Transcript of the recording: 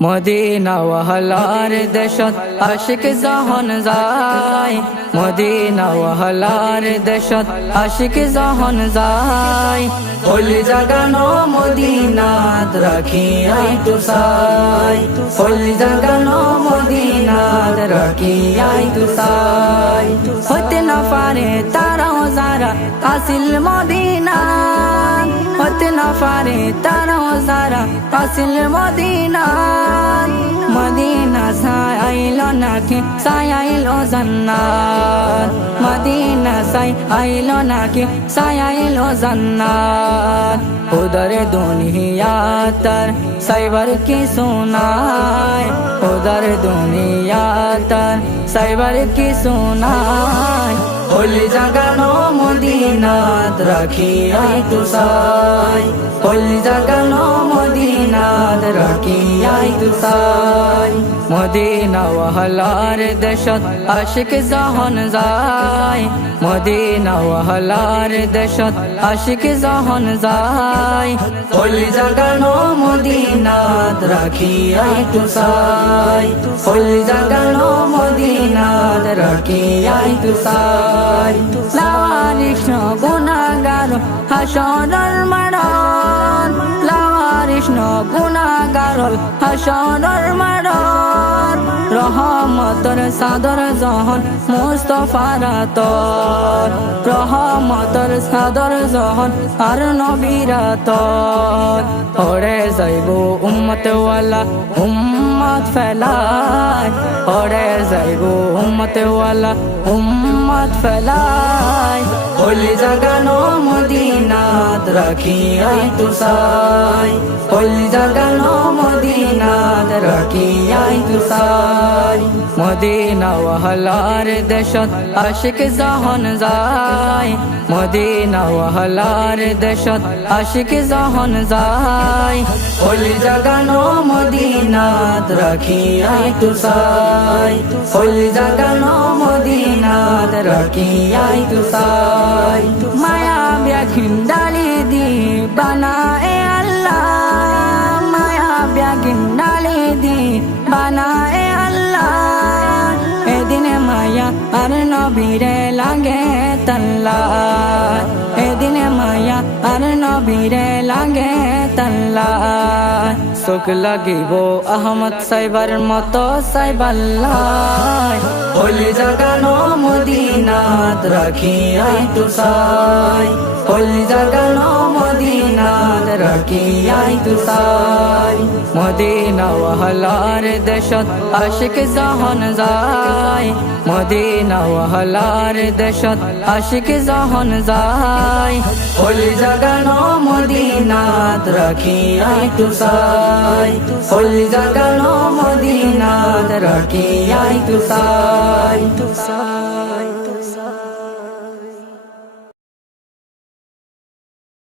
Medina ওয়াহলার দেশত আশিক যখন যায়, মদিনা ওয়াহলার দেশত আশিক যখন যায়, ওলি জাগানো মদিনাত রাখি আই তু সাই, ওলি জাগানো মদিনাত রাখি আই তু সাই। হতে না পারে তারাও যারা আসিল মদিনা, হতে না পারে তারাও যারা আসিল মদিনা। মদিনা সাই আইলো নাকি সাই আইলো জান্নাত, মদিনা সাই আইলো নাকি সাই আইলো জান্নাত। উদর দুনিয়া তার সাইবার কি সুনায়, উদর দুনিয়া তার সাইবার কি সুনায়। ওলি জাগানো মদিনাত রাখি আই তু সাই, ওলি জাগানো মদিনাত রাখি আই তু সাই। মদিনা ওয়াহলার দেশত আশিক যখন যায়, মদিনা ওয়াহলার দেশত আশিক যখন যায়, ওলি জাগানো মদিনাত রাখি আই তু সাই, ওলি জাগানো মদিনাত রাখি আই তু সাই। লাওয়ারিস গুনাহগার হাসরের মাড়ন, লাওয়ারিস গুনাহগার হাসরের মাড়ন। রহমতের সাদর জহন মুস্তাফার আতর, রহমতের সাদর জহন আর নবীর আতর। ওরে যাইব উম্মত ওয়ালা উম্মত ফেলায়, ওরে যাইব উম্মত ওয়ালা উম্মত ফেলায়। ওলি জাগানো মদিনাত রাখি আই তু সাই, ওলি জাগানো মদিনাত রাখি আই তু সাই। মদিনা ওয়াহলার দেশত আশিক যখন যায়, মদিনা ওয়াহলার দেশত আশিক যখন যায়, ওলি জাগানো মদিনাত রাখি আই তু সাই, ওলি জাগানো মদিনাত রাখি আই তু সাই। মায়া ব্যাখিন ডালি দি বানায়ে আল্লাহ, মায়া ব্যাখিন ডালি দি বানায়ে আল্লাহ। এদিনে মায়া আর নবীরে লাগে তাল্লা, এদিনে মায়া আর নবীরে লাগে তাল্লা। চোখ লাগিব আহমদ সাইবার মতো সাইবাল্লাহ, ওলি জাগানো মদিনাত রাখি আই তু সাই, ওলি জাগানো মদিনাত রাখি আই তু সাই। মদিনা ওয়াহলার দেশত আশিক যখন যায়, মদিনা ওয়াহলার দেশত আশিক যখন যায়, ওলি জাগানো মদিনাত রাখি আই তু সাই, ওলি জাগানো মদিনাত রাখি আই তু সাই।